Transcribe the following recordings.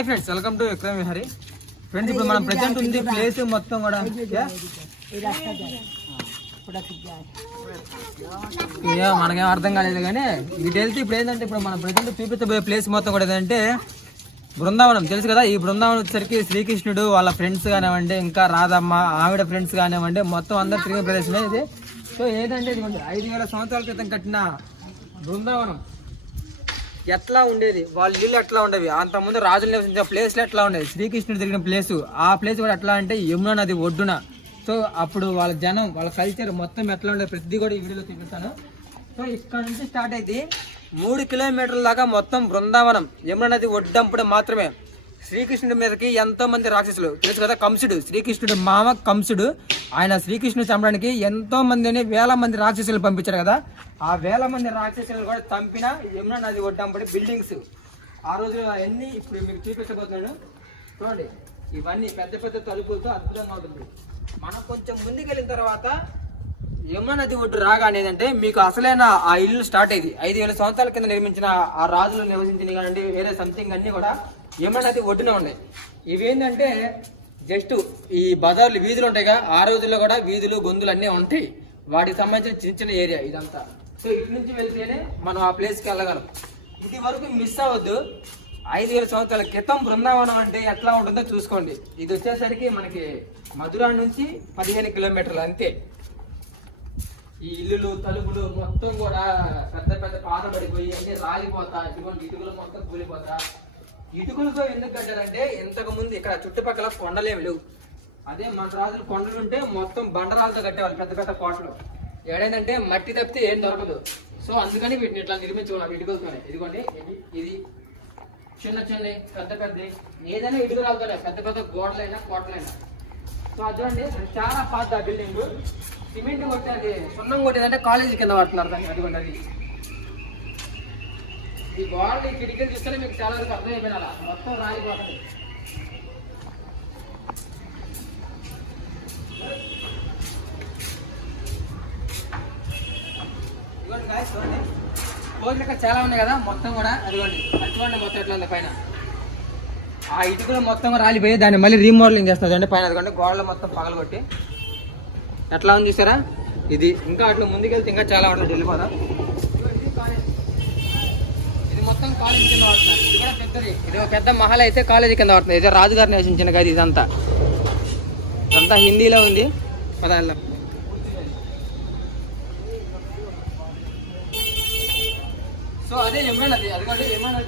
Hi friends welcome to Vikram Vihari. Friends ఇప్పుడు మనం present ఉంది ప్లేస్ మొత్తం కూడా. మనకేం అర్థం కాలేదు కానీ ఇటు వెళ్తే ఇప్పుడు ఏంటంటే ఇప్పుడు మనం ప్రజెంట్ చూపించబోయే ప్లేస్ మొత్తం కూడా ఏదంటే బృందావనం. తెలుసు కదా ఈ బృందావనం వచ్చేసరికి శ్రీకృష్ణుడు వాళ్ళ ఫ్రెండ్స్ కానివ్వండి ఇంకా రాధమ్మ ఆవిడ ఫ్రెండ్స్ కానివ్వండి మొత్తం అందరు తిరిగే ప్రదేశమే ఇది. సో ఏదంటే ఇదిగోండి ఐదు వేల సంవత్సరాల క్రితం కట్టిన బృందావనం. ఎట్లా ఉండేది? వాళ్ళ ఇల్లు ఎట్లా ఉండేవి? అంతకుముందు రాజులు నివసించిన ప్లేస్లు ఎట్లా ఉండేది శ్రీకృష్ణుడు తిరిగిన ప్లేసు ఆ ప్లేస్ కూడా ఎట్లా అంటే యమునా నది ఒడ్డున. సో అప్పుడు వాళ్ళ జనం వాళ్ళ కల్చర్ మొత్తం ఎట్లా ఉండేది? ప్రతిదీ కూడా ఈ వీడియోలో చూపిస్తాను. సో ఇక్కడ నుంచి స్టార్ట్ అయితే మూడు కిలోమీటర్ల దాకా మొత్తం బృందావనం యమునా నది ఒడ్డంపుడు మాత్రమే. శ్రీకృష్ణుడి మీదకి ఎంతో మంది రాక్షసులు. తెలుసు కదా కంసుడు శ్రీకృష్ణుడు మామ కంసుడు ఆయన శ్రీకృష్ణుడు చంపడానికి ఎంతో మందిని వేల మంది రాక్షసులు పంపించారు కదా. ఆ వేల మంది రాక్షసులను కూడా చంపిన యమునా నది ఒడ్డంపడి బిల్డింగ్స్. ఆ రోజు అవన్నీ ఇప్పుడు మీకు చూపించబోతున్నాను. చూడండి ఇవన్నీ పెద్ద పెద్ద తలుపులతో అద్భుతంగా ఉంటుంది. మనం కొంచెం ముందుకెళ్ళిన తర్వాత యమునా నది ఒడ్డు రాగానే ఏంటంటే మీకు అసలైన ఆ ఇల్లు స్టార్ట్ అయింది ఐదు వేల సంవత్సరాల కింద నిర్మించిన ఆ రాజులు నివసించిన కానివ్వండి వేరే సంథింగ్ అన్ని కూడా యమునా నది ఒడ్డున ఉన్నాయి. ఇవేంటంటే జస్ట్ ఈ బజార్లు వీధులు ఉంటాయిగా ఆ రోజుల్లో కూడా వీధులు గొంతులు అన్నీ ఉంటాయి. వాటికి సంబంధించిన చిన్న చిన్న ఏరియా ఇదంతా. సో ఇటు నుంచి వెళ్తేనే మనం ఆ ప్లేస్కి వెళ్ళగలం. ఇది వరకు మిస్ అవ్వద్దు. ఐదు వేల సంవత్సరాల క్రితం బృందావనం అంటే ఎట్లా ఉంటుందో చూసుకోండి. ఇది వచ్చేసరికి మనకి మధురా నుంచి పదిహేను కిలోమీటర్లు అంతే. ఈ ఇల్లులు తలుపులు మొత్తం కూడా పెద్ద పెద్ద పాత పడిపోయి అంటే రాలిపోతా ఇటువంటి ఇటుకలు మొత్తం కూలిపోతా. ఇటుకలతో ఎందుకు కట్టారంటే ఇంతకు ముందు ఇక్కడ చుట్టుపక్కల కొండలేమి లేవు. అదే మన రాజులు కొండలు ఉంటే మొత్తం బండరాలతో కట్టేవాళ్ళు పెద్ద పెద్ద కోటలు. ఏడైందంటే మట్టి తప్పితే ఏం దొరకదు. సో అందుకని వీటిని ఇట్లా నిర్మించుకున్నాం ఇటుకలతోనే. ఇదిగోండి ఇది ఇది. చిన్న చిన్న పెద్ద పెద్ద ఏదైనా ఇటుకరాలతోనే పెద్ద పెద్ద గోడలైనా కోటలైనా. చూడండి చాలా పాత బిల్డింగ్. సిమెంట్ కొట్టేది సున్నం కొట్టేదంటే కాలేజీ కింద పడుతున్నారు దాన్ని. అదిగోండి అది. ఈ గోడలు ఈ కిటికీలు చూస్తేనే మీకు చాలా వరకు అర్థమైపోయినా మొత్తం రాలిపోతుంది. ఇదిగోండి guys, చూడండి. చాలా ఉన్నాయి కదా మొత్తం కూడా. అదిగోండి అటువంటి మొత్తం ఎట్లా ఉంది పైన. ఆ ఇటుకలు మొత్తం రాలిపోయి దాన్ని మళ్ళీ రీమోడలింగ్ చేస్తుంది అంటే పైన అదిగంటే గోడలు మొత్తం పగలగొట్టి. ఎట్లా ఉంది చూసారా? ఇది ఇంకా అట్లా ముందుకెళ్తే ఇంకా చాలా ఉంటుంది. వెళ్ళిపోదాం? ఇది మొత్తం కాలేజీ కింద పడుతుంది. ఇది కూడా పెద్దది. ఇది ఒక పెద్ద మహల్ అయితే కాలేజీ కింద పడుతుంది. ఇది రాజుగారు నివసించిన గది ఇదంతా. ఇదంతా హిందీలో ఉంది. పదాల్లో సో అదే ఏమైనా అది. అదిగోండి యమునా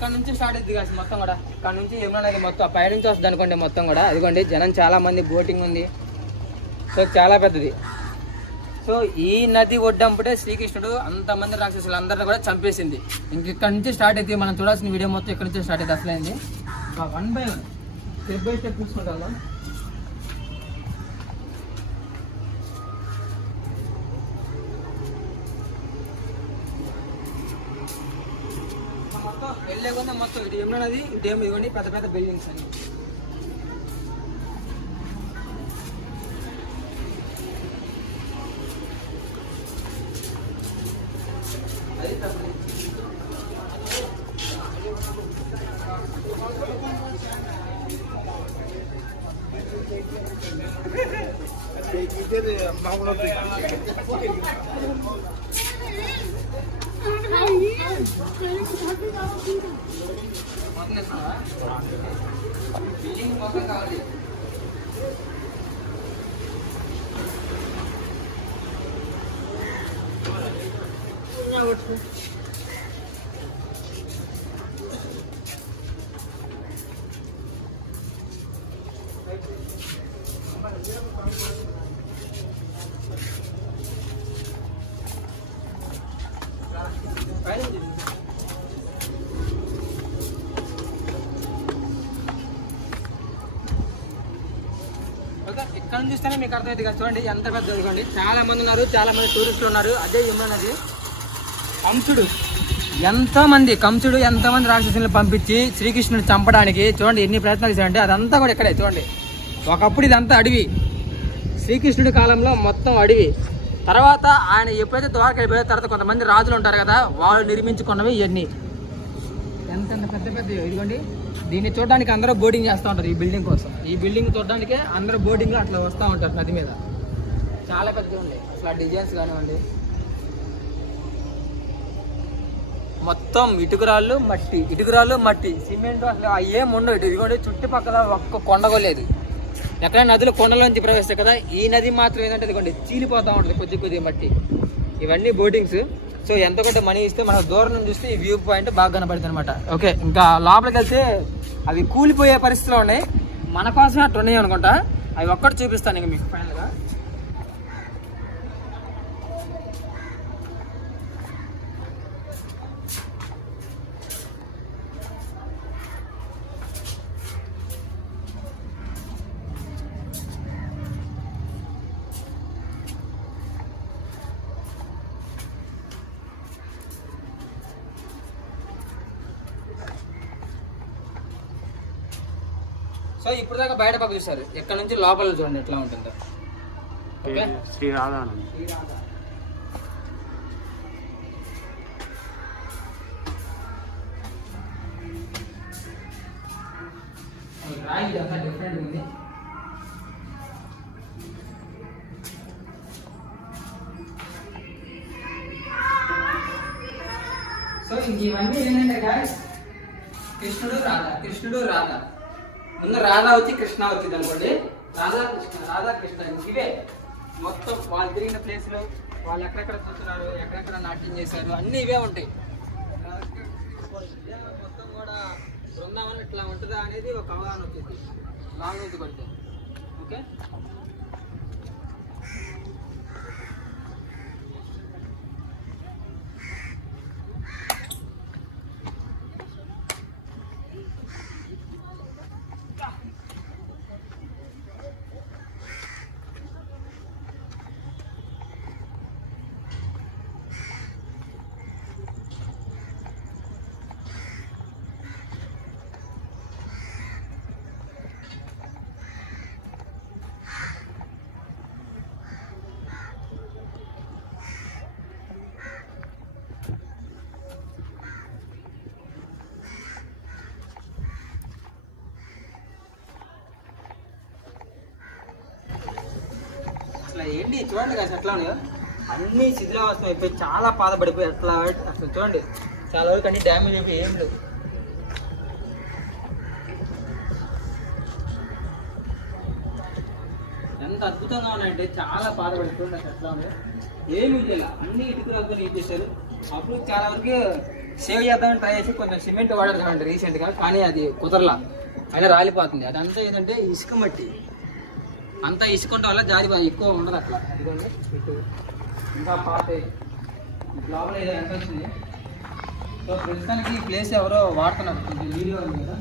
ఇక్కడ నుంచి స్టార్ట్ అయింది కాదు మొత్తం కూడా. ఇక్కడ నుంచి యమునా నది మొత్తం పై నుంచి వస్తుంది అనుకోండి మొత్తం కూడా. అదిగోండి జనం చాలా మంది బోటింగ్ ఉంది. సో చాలా పెద్దది. సో ఈ నది ఒడ్డంపుటే శ్రీకృష్ణుడు అంతమంది రాక్షసులు అందరిని కూడా చంపేసింది. ఇంక ఇక్కడ నుంచి స్టార్ట్ అయితే మనం చూడాల్సిన వీడియో మొత్తం ఇక్కడ నుంచి స్టార్ట్ అయితే అసలైంది. One by one step by step చూసుకుంటాం మొత్తం ఇది ఏమన్నది ఇదేమో ఇవ్వండి పెద్ద పెద్ద బిల్డింగ్స్ అని మామూలు బిల్డింగ్ మొత్తం కావాలి. చూస్తేనే మీకు అర్థమైంది కదా చూడండి ఎంత పెద్ద చూడండి చాలా మంది ఉన్నారు చాలా మంది టూరిస్టులు ఉన్నారు. అదే యమునా కంసుడు. ఎంతో మంది కంసుడు ఎంతో మంది రాక్షసులను పంపించి శ్రీకృష్ణుని చంపడానికి చూడండి ఎన్ని ప్రయత్నాలు చేశారంటే అదంతా కూడా ఇక్కడే చూడండి. ఒకప్పుడు ఇదంతా అడవి. శ్రీకృష్ణుడి కాలంలో మొత్తం అడవి. తర్వాత ఆయన ఎప్పుడైతే ద్వారక వెళ్ళిపోయిన తర్వాత కొంతమంది రాజులు ఉంటారు కదా వాళ్ళు నిర్మించుకున్నవి ఇవన్నీ ఎంత ఎంత పెద్ద పెద్ద ఇదిగోండి. దీన్ని చూడడానికి అందరూ బోటింగ్ చేస్తూ ఉంటారు ఈ బిల్డింగ్ కోసం. ఈ బిల్డింగ్ చూడడానికే అందరూ బోటింగ్ అట్లా వస్తూ ఉంటారు నది మీద. చాలా పెద్దగా ఉన్నాయి అసలు డిజైన్స్ కానివ్వండి. మొత్తం ఇటుకురాళ్ళు మట్టి. ఇటుకురాళ్ళు మట్టి. సిమెంట్ అసలు ఏం ఉండవు ఇటు. ఇదిగోండి చుట్టుపక్కల ఒక్క కొండగోలేదు ఎక్కడ నదులు కొండలోంచి ప్రవేశిస్తాయి కదా ఈ నది మాత్రం ఏంటంటే ఇదిగోండి చీలిపోతూ ఉంటుంది కొద్ది కొద్ది మట్టి. ఇవన్నీ బోటింగ్స్ సో ఎంత కొంటే మనీ ఇస్తే మనకు దూరం నుంచి చూస్తే ఈ వ్యూ పాయింట్ బాగా కనబడుతుంది అనమాట ఓకే ఇంకా లోపలికి వెళ్తే అవి కూలిపోయే పరిస్థితిలో ఉన్నాయి. మన కోసమే అట్లా ఉన్నాయి అనుకుంటా. అవి ఒక్కటి చూపిస్తాను ఇంక మీకు ఫైనల్గా సో ఇప్పుడు దాకా బయట పక్క చూసారు ఎక్కడ నుంచి లోపల చూడండి ఎట్లా ఉంటుందో. ఓకే శ్రీ రాధానంద్ రాయి ఇదంతా డిఫరెంట్ ఉంది సో ఇంక ఇవన్నీ ఏంటంటే guys, కృష్ణుడు రాధ కృష్ణుడు రాధ. ముందు రాధా వచ్చి కృష్ణ వచ్చింది అనుకోండి. రాధా కృష్ణ రాధా కృష్ణ ఇవే. మొత్తం వాళ్ళు తిరిగిన ప్లేస్లో వాళ్ళు ఎక్కడెక్కడ చూస్తున్నారు ఎక్కడెక్కడ నాట్యం చేశారు అన్నీ ఇవే ఉంటాయి. మొత్తం కూడా బృందావనం ఇట్లా ఉంటుందా అనేది ఒక అవగాహన వచ్చింది. లాంగ్ నుంచి పడితే. ఓకే? అసలు ఏంటి? చూడండి కదా ఎట్లా ఉన్నాయో. అన్ని శిథిలావస్థ అయిపోయి చాలా బాధపడిపోయి అట్లా అసలు చూడండి. చాలా వరకు అన్ని డ్యామేజ్ అయిపోయి ఏం లేవు. ఎంత అద్భుతంగా ఉన్నాయంటే చాలా బాధపడి చూడండి అసలు ఎట్లా ఉంది ఏమి చేయాలి అన్ని ఇటుకలతో ఏం చేశారు అప్పుడు చాలా వరకు సేవ్ చేద్దామని ట్రై చేసి కొంచెం సిమెంట్ వాడారు కదండి రీసెంట్గా కానీ అది కుదరలా. అయినా రాలిపోతుంది. అదంతా ఏంటంటే ఇసుక మట్టి. అంతా ఇసుకుంట వల్ల జారి ఎక్కువ ఉండదు అట్లా. ఇదిగోండి ఇటు. ఇంకా పాత లోపల ఏదో ఎంత వచ్చింది. సో ప్రస్తుతానికి ప్లేస్ ఎవరో వాడుతున్నారు. కొంచెం వీడియో ఉంది కదా.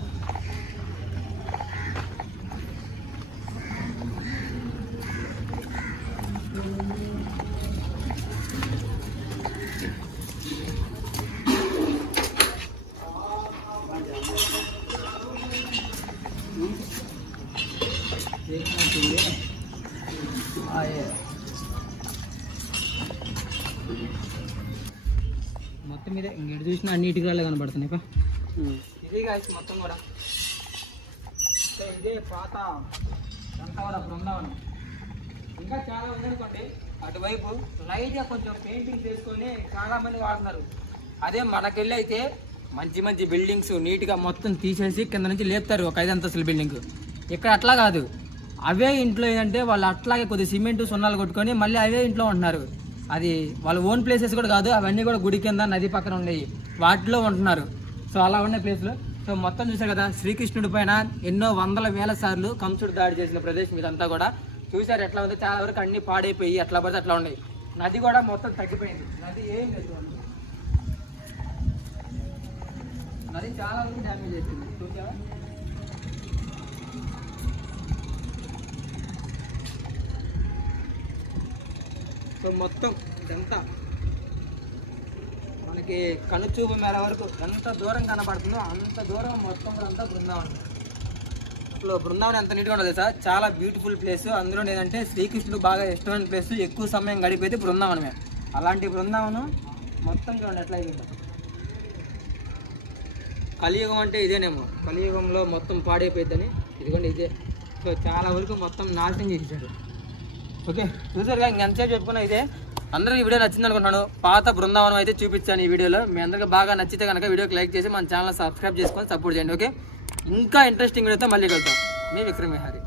మొత్తం మీద ఇంకెటు చూసినా అన్ని ఇటుకరాలే కనబడుతున్నాయి పా. ఇది కాదు మొత్తం కూడా. ఇదే పాత అంతా బృందావనం. ఇంకా చాలా ఉందనుకోండి అటువైపు లైట్గా కొంచెం పెయింటింగ్ చేసుకొని చాలా మంది వాడుతున్నారు. అదే మనకెళ్ళి అయితే మంచి మంచి బిల్డింగ్స్ నీట్గా మొత్తం తీసేసి కింద నుంచి లేపుతారు ఒక ఐదు అంతస్తుల బిల్డింగ్ ఇక్కడ అట్లా కాదు. అవే ఇంట్లో ఏంటంటే వాళ్ళు అట్లాగే కొద్ది సిమెంట్ సున్నాలు కొట్టుకొని మళ్ళీ అవే ఇంట్లో ఉంటున్నారు. అది వాళ్ళ ఓన్ ప్లేసెస్ కూడా కాదు అవన్నీ కూడా గుడి కింద నది పక్కన ఉన్నాయి వాటిలో ఉంటున్నారు. సో అలా ఉన్న ప్లేస్లో సో మొత్తం చూసారు కదా శ్రీకృష్ణుడి పైన ఎన్నో వందల వేల సార్లు కంసుడు దాడి చేసిన ప్రదేశం ఇదంతా కూడా. చూసారు ఎట్లా ఉంది చాలా వరకు అన్ని పాడైపోయి ఎట్లా పడితే అట్లా ఉన్నాయి నది కూడా మొత్తం తగ్గిపోయింది. నది ఏం లేదు నది చాలా వరకు డ్యామేజ్ అవుతుంది చూసావా? సో మొత్తం ఇదంతా మనకి కనుచూపు మేర వరకు ఎంత దూరం కనపడుతుందో అంత దూరం మొత్తం అంతా బృందావనం. అసలు బృందావనం ఎంత నీట్గా ఉండదు సార్ చాలా బ్యూటిఫుల్ ప్లేస్ అందులో ఏంటంటే శ్రీకృష్ణుడు బాగా ఇష్టమైన ప్లేస్ ఎక్కువ సమయం గడిపేది బృందావనమే. అలాంటి బృందావనం మొత్తం చూడండి ఎట్లా అయింది. కలియుగం అంటే ఇదేనేమో. కలియుగంలో మొత్తం పాడైపోయిద్దని. ఇదిగోండి ఇదే. సో చాలా వరకు మొత్తం నాశనం చేసేసాడు. ఓకే చూసారుగా ఇంకెంతసేపు చెప్పుకున్నా ఇదే. అందరికీ ఈ వీడియో నచ్చింది అనుకుంటున్నాను. పాత బృందావనం అయితే చూపించాను ఈ వీడియోలో. మీ అందరికీ బాగా నచ్చితే కనుక వీడియోకి లైక్ చేసి మన ఛానల్ సబ్స్క్రైబ్ చేసుకొని సపోర్ట్ చేయండి ఓకే? ఇంకా ఇంట్రెస్టింగ్ వీడియోతో మళ్ళీ కలుద్దాం. మీ విక్రమ్ విహారీ